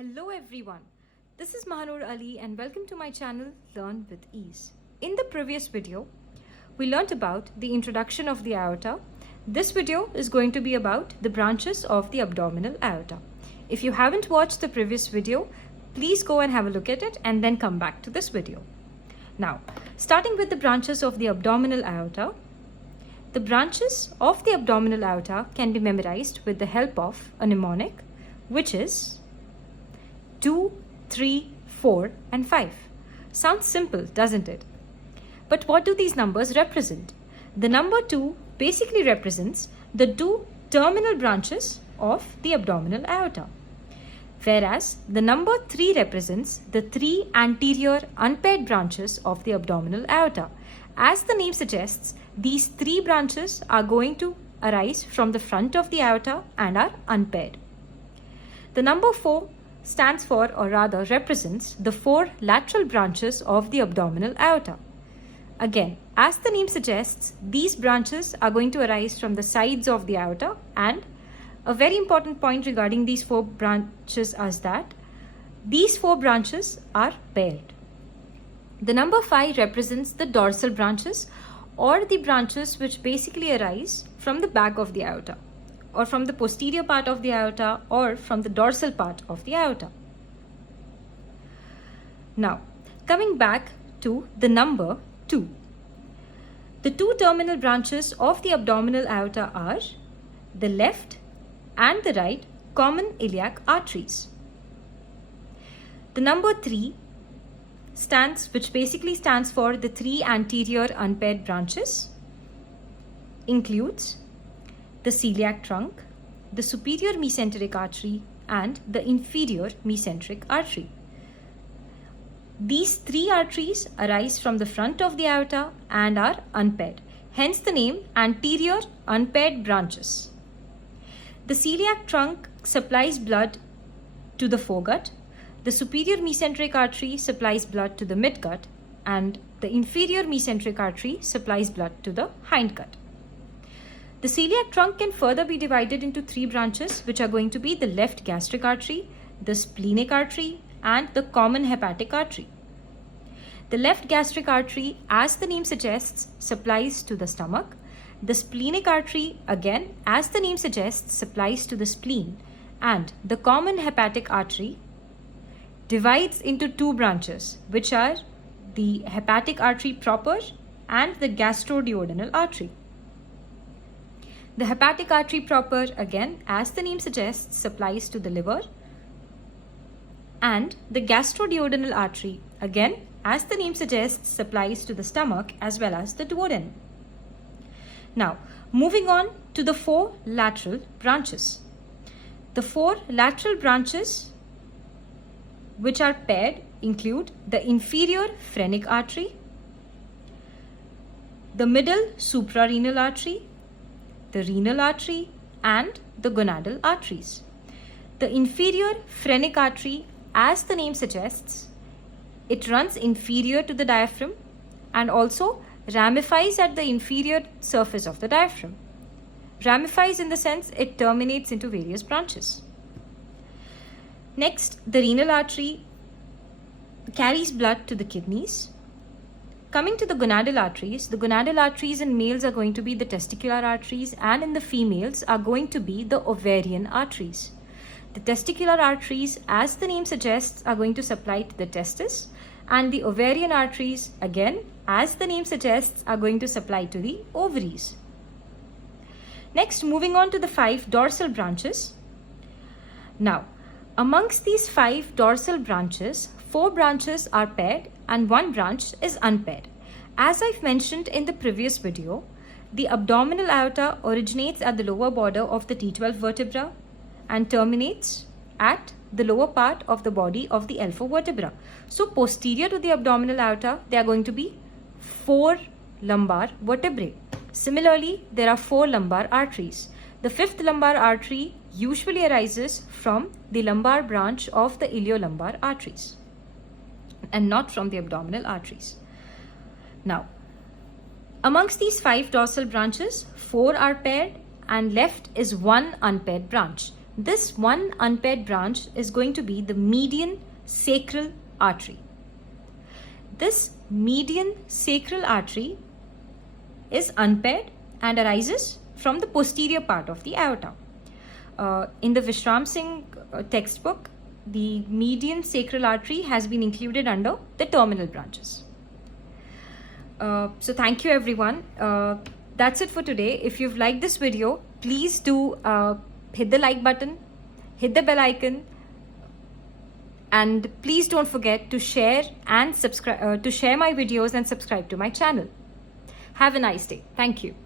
Hello everyone, this is Mahanur Ali and welcome to my channel Learn with Ease. In the previous video, we learnt about the introduction of the aorta. This video is going to be about the branches of the abdominal aorta. If you haven't watched the previous video, please go and have a look at it and then come back to this video. Now, starting with the branches of the abdominal aorta, the branches of the abdominal aorta can be memorized with the help of a mnemonic, which is 2, 3, 4 and 5. Sounds simple, doesn't it? But what do these numbers represent? The number 2 basically represents the 2 terminal branches of the abdominal aorta, whereas the number 3 represents the 3 anterior unpaired branches of the abdominal aorta. As the name suggests, these 3 branches are going to arise from the front of the aorta and are unpaired. The number 4 stands for, or rather represents, the 4 lateral branches of the abdominal aorta. Again, as the name suggests, these branches are going to arise from the sides of the aorta, and a very important point regarding these 4 branches is that these 4 branches are paired. The number 5 represents the dorsal branches, or the branches which basically arise from the back of the aorta, or from the posterior part of the aorta, or from the dorsal part of the aorta. Now, coming back to the number 2. The 2 terminal branches of the abdominal aorta are the left and the right common iliac arteries. The number 3 which basically stands for the 3 anterior unpaired branches, includes the celiac trunk, the superior mesenteric artery and the inferior mesenteric artery. These 3 arteries arise from the front of the aorta and are unpaired, hence the name anterior unpaired branches. The celiac trunk supplies blood to the foregut, the superior mesenteric artery supplies blood to the midgut, and the inferior mesenteric artery supplies blood to the hindgut. The celiac trunk can further be divided into 3 branches, which are going to be the left gastric artery, the splenic artery and the common hepatic artery. The left gastric artery, as the name suggests, supplies to the stomach. The splenic artery, again, as the name suggests, supplies to the spleen, and the common hepatic artery divides into 2 branches, which are the hepatic artery proper and the gastroduodenal artery. The hepatic artery proper, again, as the name suggests, supplies to the liver, and the gastroduodenal artery, again, as the name suggests, supplies to the stomach as well as the duodenum. Now, moving on to the 4 lateral branches. The 4 lateral branches which are paired include the inferior phrenic artery, the middle suprarenal artery, the renal artery and the gonadal arteries. The inferior phrenic artery, as the name suggests, it runs inferior to the diaphragm and also ramifies at the inferior surface of the diaphragm. Ramifies in the sense it terminates into various branches. Next, the renal artery carries blood to the kidneys. Coming to the gonadal arteries in males are going to be the testicular arteries, and in the females are going to be the ovarian arteries. The testicular arteries, as the name suggests, are going to supply to the testis, and the ovarian arteries, again, as the name suggests, are going to supply to the ovaries. Next, moving on to the 5 dorsal branches. Now, amongst these 5 dorsal branches, 4 branches are paired and 1 branch is unpaired. As I've mentioned in the previous video, the abdominal aorta originates at the lower border of the T12 vertebra and terminates at the lower part of the body of the L4 vertebra. So posterior to the abdominal aorta, there are going to be 4 lumbar vertebrae. Similarly, there are 4 lumbar arteries. The 5th lumbar artery usually arises from the lumbar branch of the iliolumbar arteries and not from the abdominal arteries. Now, amongst these 5 dorsal branches, 4 are paired and left is 1 unpaired branch. This one unpaired branch is going to be the median sacral artery. This median sacral artery is unpaired and arises from the posterior part of the aorta. In the Vishram Singh textbook, the median sacral artery has been included under the terminal branches. So thank you everyone. That's it for today. If you've liked this video, please do hit the like button, hit the bell icon, and please don't forget to share and subscribe to share my videos and subscribe to my channel. Have a nice day. Thank you.